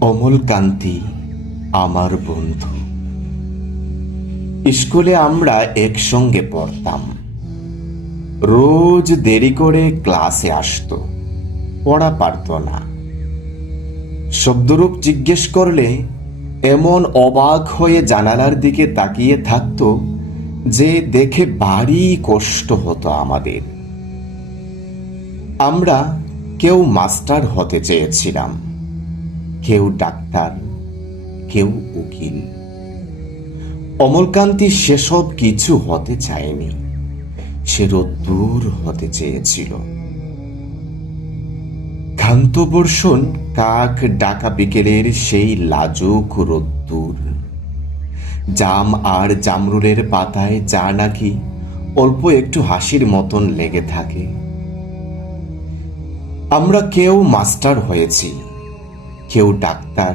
অমলকান্তি আমার বন্ধু। স্কুলে আমরা একসঙ্গে পড়তাম। রোজ দেরি করে ক্লাসে আসতো, পড়া পারত না। শব্দরূপ জিজ্ঞেস করলে এমন অবাক হয়ে জানালার দিকে তাকিয়ে থাকতো যে দেখে ভারী কষ্ট হতো আমাদের। আমরা কেউ মাস্টার হতে চেয়েছিলাম, কেউ ডাক্তার, কেউ উকিল। অমলকান্তি সেসব কিছু হতে চায়নি, সে রোদ্দুর হতে চেয়েছিল। ক্ষান্ত বর্ষণ কাক ডাকা বিকেলের সেই লাজুক রোদ্দুর, জাম আর জামরুলের পাতায় যা নাকি অল্প একটু হাসির মতন লেগে থাকে। আমরা কেউ মাস্টার হয়েছি, কেউ ডাক্তার,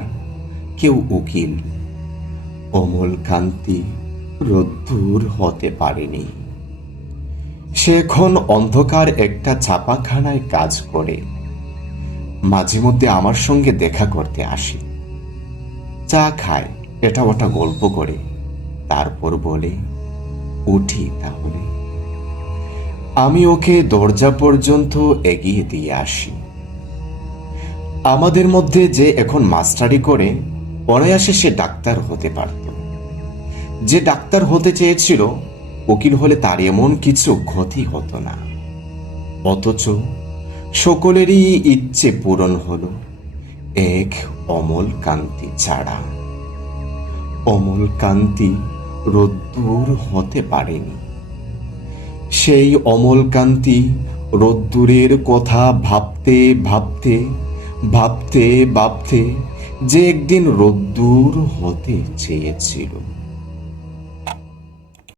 কেউ উকিল। অমলকান্তি রোদ্দুর হতে পারেনি। সে এখন অন্ধকার একটা ছাপাখানায় কাজ করে। মাঝে মধ্যে আমার সঙ্গে দেখা করতে আসে, চা খায়, এটা ওটা গল্প করে, তারপর বলে, উঠি তাহলে। আমি ওকে দরজা পর্যন্ত এগিয়ে দিয়ে আসি। আমাদের মধ্যে যে এখন মাস্টারি করে, অনায়াসে সে ডাক্তার হতে পারত। যে ডাক্তার হতে চেয়েছিল, উকিল হলে তার এমন কিছু ক্ষতি হতো না। অথচ সকলেরই ইচ্ছে পূরণ হলো, এক অমলকান্তি ছাড়া। অমলকান্তি রোদ্দুর হতে পারেনি। সেই অমলকান্তি রোদ্দুরের কথা ভাবতে ভাবতে ভাবতে ভাবতে যে একদিন রোদ্দুর হতে চেয়েছিল।